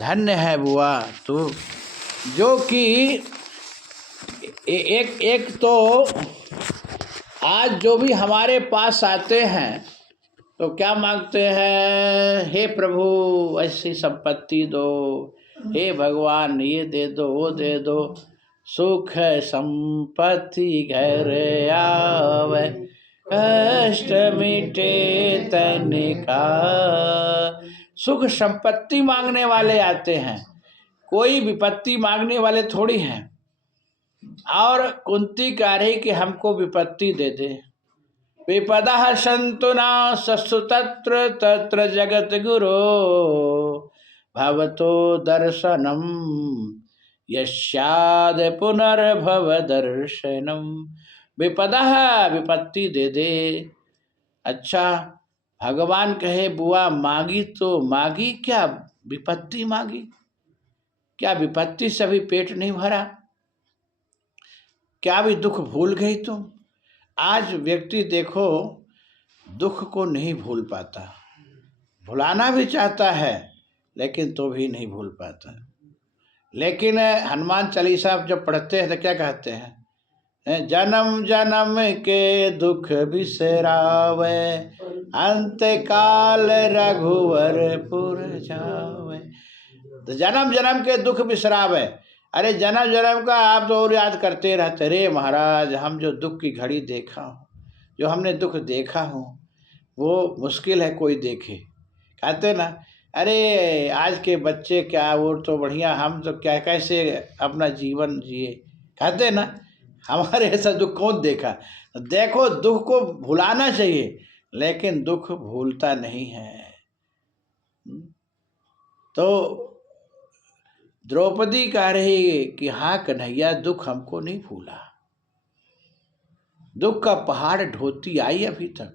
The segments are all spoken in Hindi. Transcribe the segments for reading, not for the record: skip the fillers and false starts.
धन्य है बुआ तू, जो कि एक तो आज जो भी हमारे पास आते हैं तो क्या मांगते हैं, हे प्रभु ऐसी संपत्ति दो, हे भगवान ये दे दो वो दे दो, सुख संपत्ति घर आवे, कष्ट मिटे तनिका। सुख संपत्ति मांगने वाले आते हैं, कोई विपत्ति मांगने वाले थोड़ी हैं। और कुंती कह रही कि हमको विपत्ति दे दे। विपदः सन्तु न सत्सु तत्र तत्र जगत गुरो, भवतो दर्शनम यस्याद पुनर्भव दर्शनम। विपदः विपत्ति दे दे। अच्छा, भगवान कहे बुआ मांगी तो मांगी, क्या विपत्ति मांगी? क्या विपत्ति से भी पेट नहीं भरा? क्या भी दुख भूल गई तुम? आज व्यक्ति देखो दुख को नहीं भूल पाता, भुलाना भी चाहता है लेकिन तो भी नहीं भूल पाता। लेकिन हनुमान चालीसा जब पढ़ते हैं तो क्या कहते हैं, जन्म जन्म के दुख बिसरावे, अंत काल रघुवरपुर जावे। तो जन्म जन्म के दुख बिसरावे, अरे जन्म जन्म का आप तो और याद करते रहते। रे महाराज, हम जो दुख की घड़ी देखा हूँ, जो हमने दुख देखा हूँ, वो मुश्किल है कोई देखे। कहते ना, अरे आज के बच्चे क्या, वो तो बढ़िया, हम तो क्या कैसे अपना जीवन जिए। कहते ना, हमारे ऐसा दुख कौन देखा। देखो दुख को भुलाना चाहिए लेकिन दुख भूलता नहीं है। तो द्रौपदी कह रही कि हाँ कन्हैया, दुख हमको नहीं भूला, दुख का पहाड़ ढोती आई अभी तक,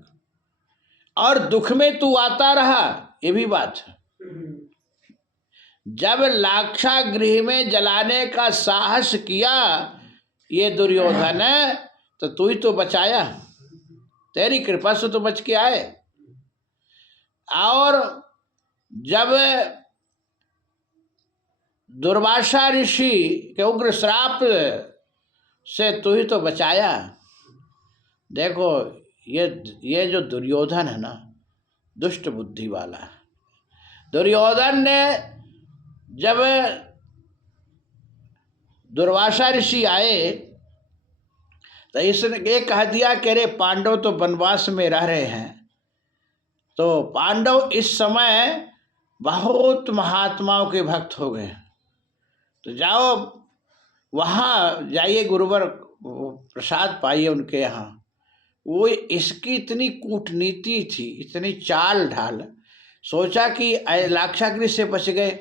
और दुख में तू आता रहा, ये भी बात है। जब लाक्षागृह में जलाने का साहस किया ये दुर्योधन, तो तू ही तो बचाया, तेरी कृपा से तो बच के आए। और जब दुर्वासा ऋषि के उग्र श्राप से तू ही तो बचाया। देखो ये जो दुर्योधन है ना, दुष्ट बुद्धि वाला है। दुर्योधन ने जब दुर्वासा ऋषि आए तो इसने ये कह दिया कि अरे पांडव तो वनवास में रह रहे हैं, तो पांडव इस समय बहुत महात्माओं के भक्त हो गए, तो जाओ वहाँ जाइए, गुरुवर प्रसाद पाइए उनके यहाँ। वो इसकी इतनी कूटनीति थी, इतनी चाल ढाल, सोचा कि लाक्षागृह से बच गए,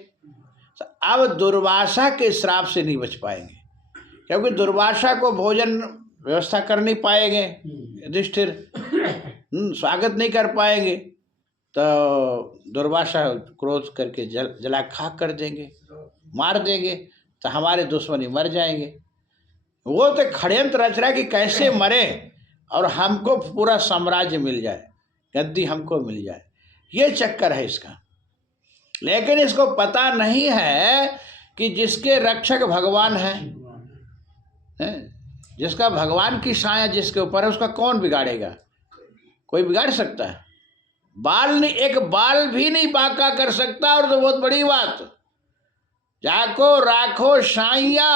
तो अब दुर्वासा के श्राप से नहीं बच पाएंगे, क्योंकि दुर्वासा को भोजन व्यवस्था कर नहीं पाएंगे, युधिष्ठिर स्वागत नहीं कर पाएंगे, तो दुर्वासा क्रोध करके जला खाक कर देंगे, मार देंगे, तो हमारे दुश्मनी मर जाएंगे। वो तो षड्यंत्र रच रहा है कि कैसे मरे और हमको पूरा साम्राज्य मिल जाए, गद्दी हमको मिल जाए, ये चक्कर है इसका। लेकिन इसको पता नहीं है कि जिसके रक्षक भगवान है, जिसका भगवान की छाया जिसके ऊपर है, उसका कौन बिगाड़ेगा? कोई बिगाड़ सकता है? बाल नहीं, एक बाल भी नहीं बांका कर सकता, और तो बहुत बड़ी बात, जाको राखो साइया,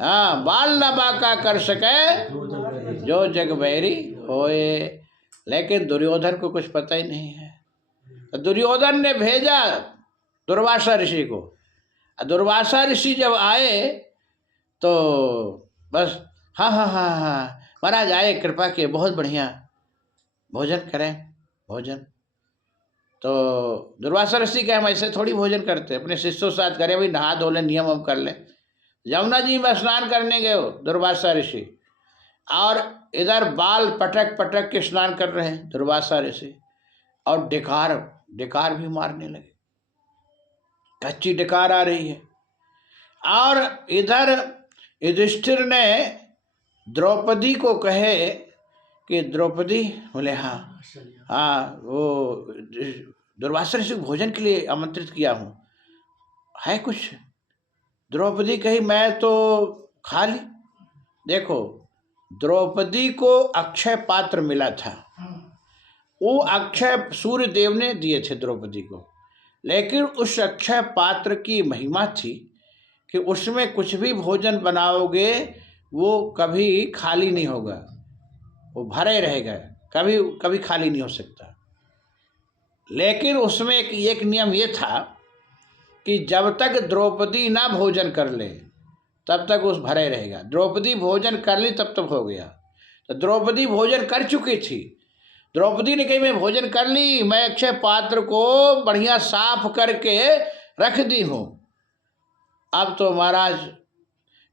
हाँ, बाल न बांका कर सके जो जग बैरी होए। लेकिन दुर्योधन को कुछ पता ही नहीं है। तो दुर्योधन ने भेजा दुर्वासा ऋषि को। दुर्वासा ऋषि जब आए तो बस हाँ हाँ हाँ हाँ महाराज आए, कृपा किए, बहुत बढ़िया, भोजन करें भोजन। तो दुर्वासा ऋषि के हम ऐसे थोड़ी भोजन करते, अपने शिष्यों के साथ करें, भाई नहा धो लें, नियम हम कर लें। यमुना जी में स्नान करने गए हो दुर्वासा ऋषि, और इधर बाल पटक पटक के स्नान कर रहे हैं दुर्वासा ऋषि, और डिकार भी मारने लगे, कच्ची डिकार आ रही है। और इधर युधिष्ठिर ने द्रौपदी को कहे कि द्रौपदी, बोले हाँ हाँ, वो दुर्वासा ऋषि को भोजन के लिए आमंत्रित किया हूँ, है कुछ? द्रौपदी कही मैं तो खा ली। देखो, द्रौपदी को अक्षय पात्र मिला था, वो अक्षय सूर्य देव ने दिए थे द्रौपदी को, लेकिन उस अक्षय पात्र की महिमा थी कि उसमें कुछ भी भोजन बनाओगे वो कभी खाली नहीं होगा, वो भरे रहेगा, कभी कभी खाली नहीं हो सकता। लेकिन उसमें एक नियम ये था कि जब तक द्रौपदी ना भोजन कर ले तब तक उस भरे रहेगा। द्रौपदी भोजन कर ली तब तक हो गया। तो द्रौपदी भोजन कर चुकी थी। द्रौपदी ने कही मैं भोजन कर ली, मैं अक्षय पात्र को बढ़िया साफ करके रख दी हूँ। अब तो महाराज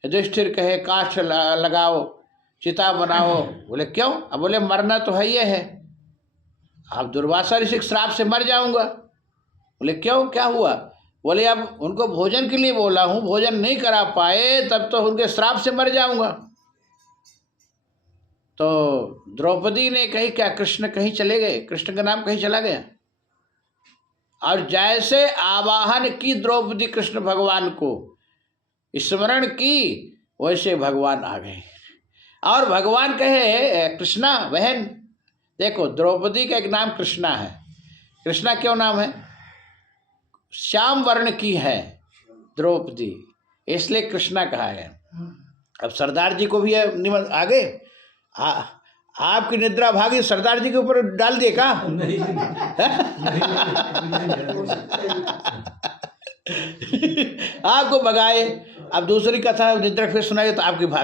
युधिष्ठिर कहे काष्ठ लगाओ, चिता बनाओ। बोले क्यों? अब बोले मरना तो है ये है, अब दुर्वासा ऋषि के श्राप से मर जाऊंगा। बोले क्यों, क्या हुआ? बोले अब उनको भोजन के लिए बोला हूँ, भोजन नहीं करा पाए तब तो उनके श्राप से मर जाऊंगा। तो द्रौपदी ने कही क्या कृष्ण कहीं चले गए? कृष्ण का नाम कहीं चला गया? और जैसे आवाहन की द्रौपदी कृष्ण भगवान को स्मरण की, वैसे भगवान आ गए और भगवान कहे कृष्णा बहन। देखो, द्रौपदी का एक नाम कृष्णा है। कृष्णा क्यों नाम है? श्याम वर्ण की है द्रौपदी, इसलिए कृष्णा कहा है। अब सरदार जी को भी आ गए, आपकी निद्रा भागी सरदार जी के ऊपर डाल दिए का? नहीं, आपको भगाए। अब दूसरी कथा निद्रा फिर सुनाई तो आपकी भागी।